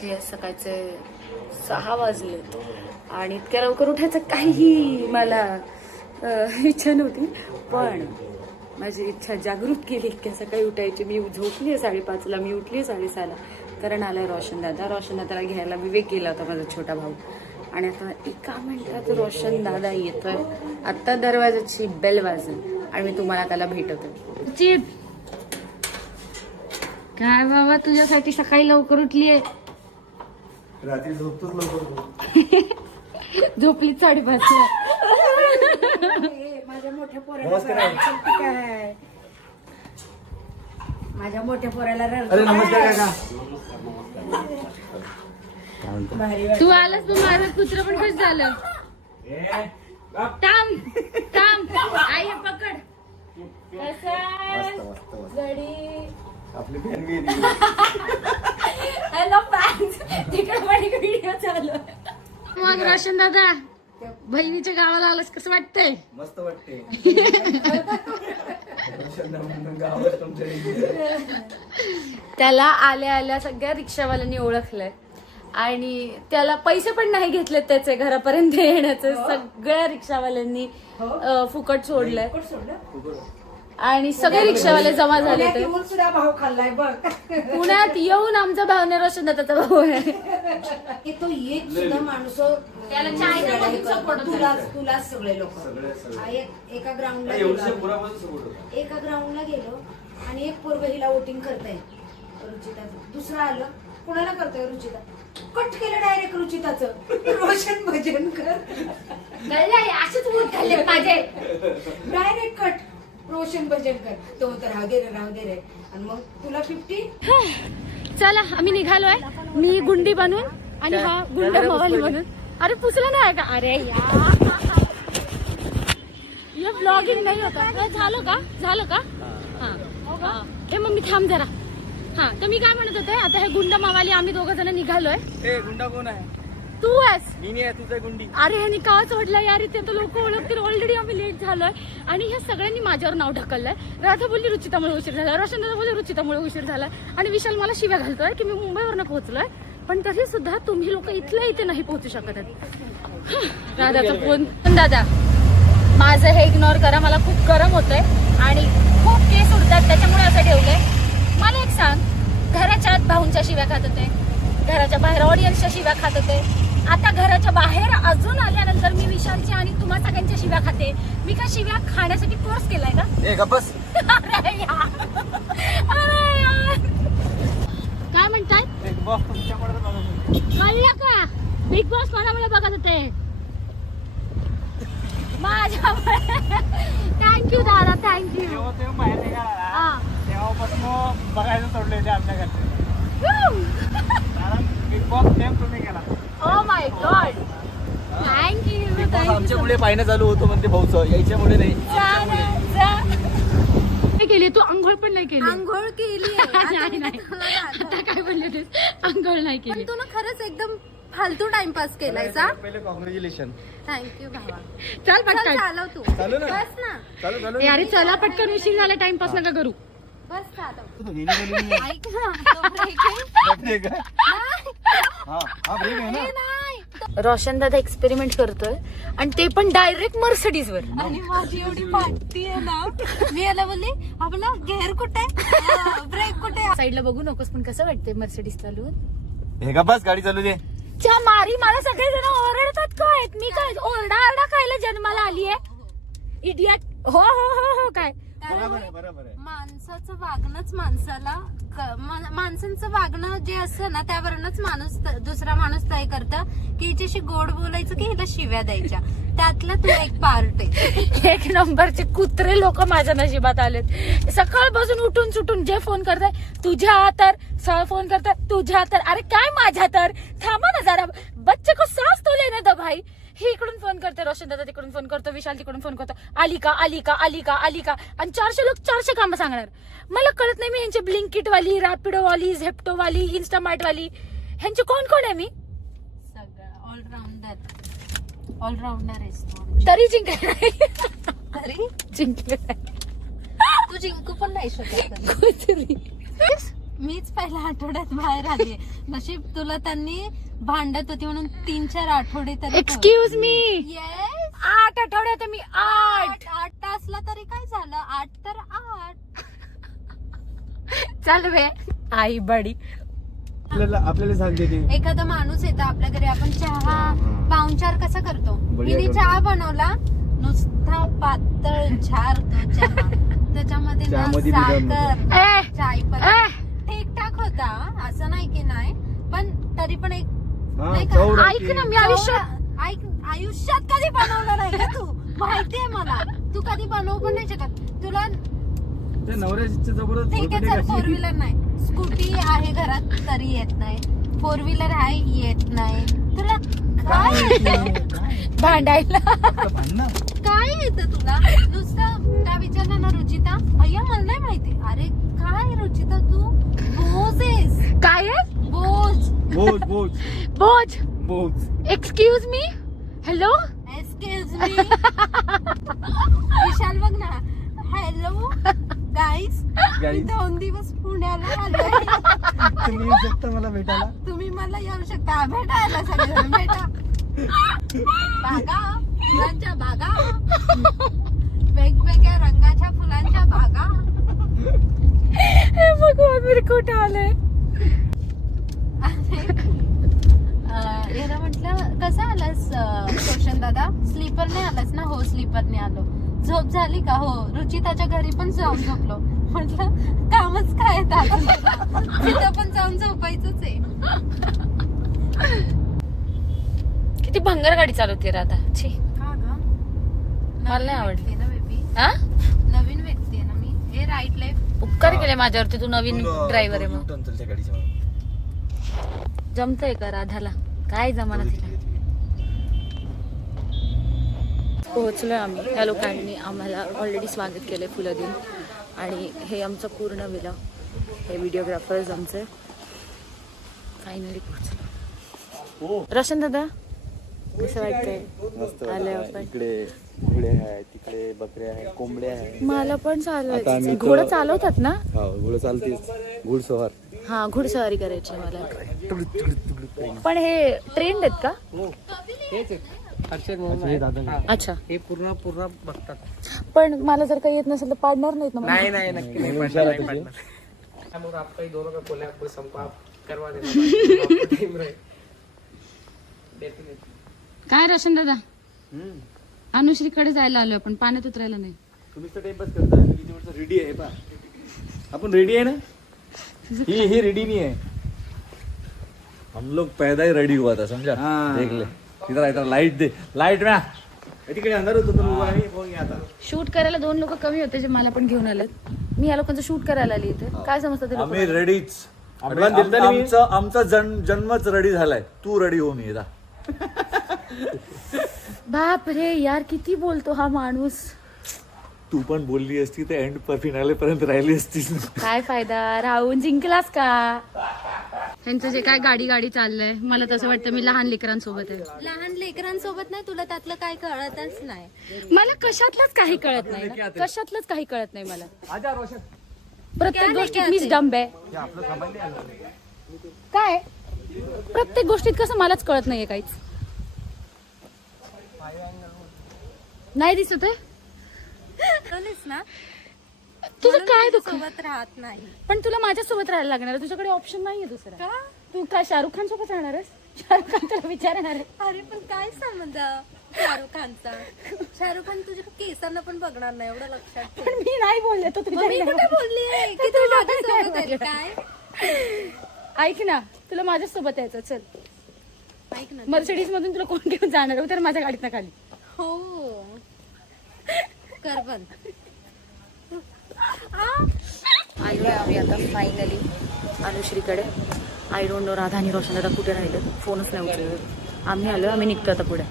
सकाळचे 6 वाजलेत आणि इतक्या लवकर उठायचं काहीही मला इच्छा नव्हती, पण माझी इच्छा जागृत केली इतक्या सकाळी उठायची. मी झोपली 5:30ला, मी उठली 6:30ला, कारण आलाय रोशन दादाला घ्यायला विवेक गेला होता माझा छोटा भाऊ. आणि आता एका मिनिटात रोशन दादा येतोय. आता दरवाजाची बेल वाजली आणि मी तुम्हाला त्याला भेटवते. काय बाबा, तुझ्यासाठी सकाळी लवकर उठलीये. रात्री झोपतोच लवकर. झोपली 5:30ला. माझ्या मोठ्या पोराला काय, माझ्या मोठ्या पोराला अरे नमस्कार काका. तू आलास, तू माझं कुत्र पण खुश झालं. थांब आई हे पकड. आपली फॅन गेली. हॅलो फॅन्स, तिकडे पण एक व्हिडिओ चालू आहे. मग रोशन दादा, बहिणीच्या गावाला आलास, कसं वाटतंय? मस्त वाटते. त्याला आल्या आल्या सगळ्या रिक्षावाल्यांनी ओळखलंय आणि त्याला पैसे पण नाही घेतले त्याचे घरापर्यंत येण्याचे. सगळ्या रिक्षावाल्यांनी फुकट सोडलंय आणि सगळे रिक्षावाले जमा झाले. सुद्धा भाव खाल्लाय बघ. पुण्यात येऊन आमचा भावने रोशन दादाचा भाऊ आहे. की तो एक सुद्धा माणूस त्याला चायना मधून support होता. तुलाच सगळे लोक एका ग्राउंडला गेलो आणि एक पोरग हिला वोटिंग करताय रुचिता. दुसरा आलं, कुणाला करताय रुचिता. कट केलं डायरेक्ट रुचिताचं. रोशन भजन कर असेच वोट खाल्ले माझे. डायरेक्ट कट, रोशन भजन कर. तो तर राहू दे रे. आणि मग तुला 50. चला आम्ही निघालोय. मी गुंडी बनून आणि हा गुंड मवाली बनून. अरे पुसलं नाही का? अरे यार ब्लॉगिंग नाही होता. झालं का? हा हे मग मी थांब जरा. हा तर मी काय म्हणत होते, आता हे गुंड मवाली आम्ही 2 जण निघालोय. गुंडा कोण आहे? तू आहेस. मी नाही आहे, तुझा गुंडी. अरे ह्यानी का चोडला यार, इथे तर लोक ओळखतील. ऑलरेडी आम्ही लेट झालोय आणि ह्या सगळ्यांनी माझ्यावर नाव ढकललंय. राधा बोलली रुचितामुळे उशीर झाला, रोशन दादा बोलले रुचितामुळे उशीर झाला आणि विशाल मला शिव्या घालतोय की मी मुंबईवरनं पोहोचलोय, पण तरी सुद्धा तुम्ही लोक इथे नाही पोहोचू शकत आहेत. राधाचा फोन. दादा माझं हे इग्नोर करा, मला खूप गरम होतंय आणि खूप केस उडतात, त्याच्यामुळे असं ठेवलंय. मला एक सांग, घराच्या आत भाऊंच्या शिव्या खात होते, घराच्या बाहेर ऑडियन्सच्या शिव्या खात होते, आता घराच्या बाहेर अजून आल्यानंतर मी विशालची आणि तुम्हा सगळ्यांच्या शिव्या खाते. मी काय शिव्या खाण्यासाठी कोर्स केलाय का? बस. अरे यार. काय म्हणताय? कळलं का? बिग बॉस कोणामुळे बघत होते? माझ्यामुळे. थँक्यू दादा, थँक्यू. तेव्हापासून बघायला सोडले ते आमच्या घरचे. कारण बिग बॉस नेम तुम्ही केला. Oh my God, thank you. आमच्यामुळे पाहिणं चालू होतं म्हणते भाऊचं, यायच्यामुळे नाही. केली तू? आंघोळ पण नाही केली? आंघोळ केली. नाही आता काय बोलले ते, आंघोळ नाही केली. तू ना खरंच एकदम फालतू टाइमपास केलायचा. पहिले कॉंग्रॅच्युलेशन. थँक्यू भावा. चल पटकन चालव तू. चालू ना. बस ना. चालू. यार चला पटकन, उशीर झाला, टाइमपास नका करू. बस चालव. नाही. ऐक ना, तो break आहे. नाही. रोशन दादा एक्सपेरिमेंट करतोय आणि ते पण डायरेक्ट मर्सिडीज वर. आणि माझी एवढी पाठी आहे ना, मी याला बोलली आपला गेअर कुठे, ब्रेक कुठे. साईडला बघू नकोस, पण कसं वाटतंय मर्सिडीज चालून? हे का बस, गाडी चालू दे. च्या मारी, मला सगळेजण ओरडतात काय. मी काय ओरडा खायला जन्माला आली आहे? इडियट. हो काय बरोबर आहे. माणसाचं वागणंच माणसाला, माणसांचं वागणं जे असतं ना त्यावरूनच माणूस, दुसरा माणूस तय करतं की हिच्याशी गोड बोलायचं की हिला शिव्या द्यायच्या. त्यातला तू एक पार्ट आहे. 1 नंबरचे कुत्रे लोक माझ्या नशिबात आलेत. सकाळपासून उठून सुटून जे फोन करताय, तुझ्या तर फोन करताय, तुझ्या तर. अरे काय माझ्या तर? थांबा ना जरा, बच्चे को सांस तो लेने दो भाई. ही इकडून फोन करते, रोशन दादा तिकडून फोन करतो, विशाल तिकडून फोन करतो, आली का आणि 400 लोक 400 कामं सांगणार. मला कळत नाही मी ह्यांची ब्लिंकिट वाली, रॅपिडो वाली, झेप्टो वाली, इन्स्टामार्ट वाली, ह्यांचे कोण आहे? मी सगळं ऑलराऊंडर आहेस तरी जिंकले. तरी जिंकले तू जिंकू पण नाही शकत. मीच पहिल्या आठवड्यात बाहेर आली. नशीब तुला त्यांनी भांडत होती म्हणून 3-4 आठवडे तरी. एक्सक्यूज मी, येस 8 आठवड्यात मी 8 8 तासला तरी काय झालं, 8 तर 8. चाल बे आई बडी. आपल्याला सांगते ती एखादा माणूस येतो आपल्या घरी, आपण चहा पाहुणचार कसा करतो. बढिया तिने करतो. चहा बनवला, नुसता पातळ झार तो चहा, त्याच्यामध्ये ना चहामध्ये बी दम साखर, ए, चायपत्ती ठीकठाक होता, असं नाही की नाही, पण तरी पण एक हा, नाही चव का, लागते. ऐक ना, मी आयुष्यात आयुष्यात कधी बनवलं नाही का तू, माहितीये मला, तू कधी बनवू पण नाही शकत. तुला त्या नवऱ्याची जबरदस्त ठीक आहे, चल 4 व्हीलर नाही, स्कूटी आहे घरात तरी येत नाही, 4 व्हीलर आहे येत नाही, तुला काय येतं भांडायला. काय येतं तुला. नुसतं काय विचारलं ना रुचिता, अय्या मला नाही माहिती. अरे काय रुचिता, तू बोज आहेस, काय आहे? बोज. बोज बोज बोज. बोज. Excuse me, hello. Excuse me. Vishal बघ ना, हॅलो गाईस, मी 2 दिवस पुण्याला आलोय, तुम्ही येऊ शकता मला भेटायला. तुम्ही मला येऊ शकता भेटायला, सगळेजण भेटा. बागा, फुलांच्या बागा, वेगवेगळ्या रंगाच्या फुलांच्या बागा. हे भगवान, मेरे कुठे आलंय. याला म्हटलं कसं आलास रोशन दादा, स्लीपरने आलास ना. हो स्लीपरने आलो. झोप झाली का. हो रुचिताच्या घरी पण जाऊन झोपलो. म्हटलं कामच काय तिथं पण जाऊन झोपायचंच आहे. किती भंगार गाडी चालवते रे आता. छी, का ग, मला नाही आवडली ना बेबी, हा. नवीन व्यक्ती आहे ना मी. हे राईट लेफ्ट उपकार केले माझ्यावरती, तू नवीन ड्रायव्हर आहे मग. तुमच्या गाडीच्या जमतंय का राधाला, काय जमाना तिला. पोहोचलोय आम्ही. या लोकांनी आम्हाला ऑलरेडी स्वागत केलंय फुलं देऊन. आणि हे आमचं पूर्ण विला, हे व्हिडिओग्राफर्स आमचे. फायनली पोहोचलो. रोशन दादा कसं वाटतंय आलंय आपण. इकडे घोडे आहे, तिकडे बकऱ्या आहे, कोंबड्या आहे. मला पण आता आम्ही चालवायचं. इथं- घोडं चालवतात ना. हा घोडं चालतेच, घोडसवार. हा, घोडसवारी करायची आहे मला. पण हे ट्रेंड आहेत का. अच्छा, हे पूर्ण बघतात. पण मला जर काही येत नसेल तर पाडणार नाहीत ना मला? नाही नाही नक्की नाही पडणार. हम आप कई दोनों का कोलैब को संपाप करवा देना. काय रोशन दादा, अनुश्रीकडे जायला आलोय आपण, पाण्यात उतरायला नाही. तुम्ही तर टाइमपास करता. किती वर्ष रेडी आहे पा, आपण रेडी आहे ना. ही रेडी नहीं है. हम लोग पैदा ही रेडी हुआ था, समझा. देख ले इधर लाइट दे, लाइट में तिकडे अंधार होतो तर उभा आहे. बघ आता शूट करायला 2 लोक कमी होते जे मला पण घेऊन आलेत. मी या लोकांचं शूट करायला आली इथे. काय समजतं ते आम्ही लोकं? रेडीच. आम्हाला दिलता नाही मी. आमचा जन्मच रेडी झालाय. तू रेडी होऊन ये. बाप रे यार, किती बोलतो हा माणूस. तू पण बोलली असती तर एंड पर फिनाले पर्यंत राहिली असतीस. काय फायदा, राहून जिंकलास का. त्यांचं जे काय गाडी चाललंय, मला तसं वाटतं मी लहान लेकरांसोबत आहे. लहान लेकरांसोबत नाही, तुला त्यातलं काय कळतच नाही. मला कशातलंच काही कळत नाही ना. कशातलंच काही कळत नाही मला. प्रत्येक गोष्टीत मीच डंब आहे. काय प्रत्येक गोष्टीत कसं मलाच कळत नाहीये काहीच. नाही दिसत आहे ना, तुझं काय दुःख. सोबत राहत नाही. पण तुला माझ्यासोबत राहायला लागणार आहे. तुझ्याकडे ऑप्शन नाहीये दुसरा. का? तू काय शाहरुख खान सोबत राहणार आहेस. शाहरुख खान तुला विचारणार आहे. अरे पण काय संबंध शाहरुख खानचा. शाहरुख खान तुझ्या केसांना पण बघणार नाही, एवढं लक्षात ठेव. पण मी नाही बोलले तो तुझ्या मी कुठे बोलली की तू माझ्यासोबत आहे काय. ऐक ना, तुला माझ्यासोबत यायचं. चल ऐक ना, मर्सिडीज मधून तुला कोण घेऊन जाणार आहे तर माझ्या गाडीत ना खाली. हो कर बंद. आलोय आम्ही आता फायनली अनुश्रीकडे. आय डोंट नो राधा आणि रोशन दादा कुठे राहिले, फोनच नाही उचलले. आम्ही आलोय, आम्ही निघतो आता पुढे.